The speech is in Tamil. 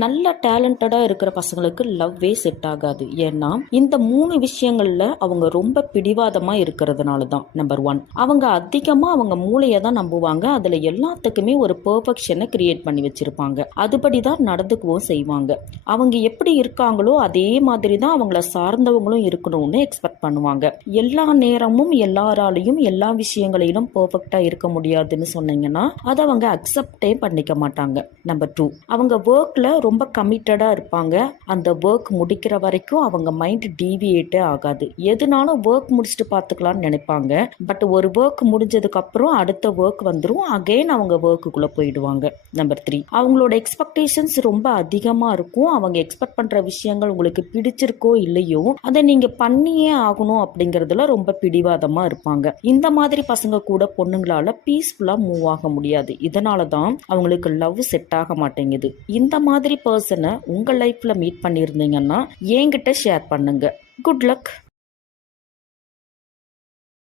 நல்ல டேலண்டடாக இருக்கிற பசங்களுக்கு லவ்வே செட் ஆகாது. ஏன்னா இந்த 3 விஷயங்கள்ல அவங்க ரொம்ப பிடிவாதமாக இருக்கிறதுனால தான். நம்பர் 1, அவங்க அதிகமாக அவங்க மூளையை தான் நம்புவாங்க. அதில் எல்லாத்துக்குமே ஒரு பெர்ஃபெக்ஷனை கிரியேட் பண்ணி வச்சிருப்பாங்க. அதுபடி தான் நடந்துக்கவும் செய்வாங்க. அவங்க எப்படி இருக்காங்களோ அதே மாதிரி தான் அவங்கள சார்ந்தவங்களும் இருக்கணும்னு எக்ஸ்பெக்ட் பண்ணுவாங்க. எல்லா நேரமும் எல்லாராலையும் எல்லா விஷயங்களிலும் பெர்ஃபெக்டாக இருக்க முடியாதுன்னு சொன்னீங்கன்னா அதை அவங்க அக்செப்டே பண்ணிக்க மாட்டாங்க. நம்பர் 2, அவங்க ஒர்க்கில் ரொம்ப கமிட்டடாக இருப்பாங்க. அந்த ஒர்க் முடிக்கிற வரைக்கும் அவங்க மைண்ட் டீவியேட்டே ஆகாது. எதுனாலும் ஒர்க் முடிச்சுட்டு பார்த்துக்கலாம்னு நினைப்பாங்க. பட் ஒரு ஒர்க் முடிஞ்சதுக்கப்புறம் அடுத்த ஒர்க் வந்துடும். அகெயின் அவங்க ஒர்க்குள்ளே போயிடுவாங்க. நம்பர் 3, அவங்களோட எக்ஸ்பெக்டேஷன்ஸ் ரொம்ப அதிகமாக இருக்கும். அவங்க எக்ஸ்பெக்ட் பண்ணுற விஷயங்கள் உங்களுக்கு பிடிச்சிருக்கோ இல்லையோ அதை நீங்கள் பண்ணியே ஆகணும் அப்படிங்கிறதுல ரொம்ப பிடிவாதமாக இருப்பாங்க. இந்த மாதிரி பசங்க கூட பொண்ணுங்களால பீஸ்ஃபுல்லாக மூவ் ஆக முடியாது. இதனால தான் அவங்களுக்கு லவ் செட் ஆக மாட்டேங்குது. இந்த மாதிரி பர்சனை உங்கள் லைஃப்பில் மீட் பண்ணியிருந்தீங்கன்னா என்கிட்ட ஷேர் பண்ணுங்க. Good luck.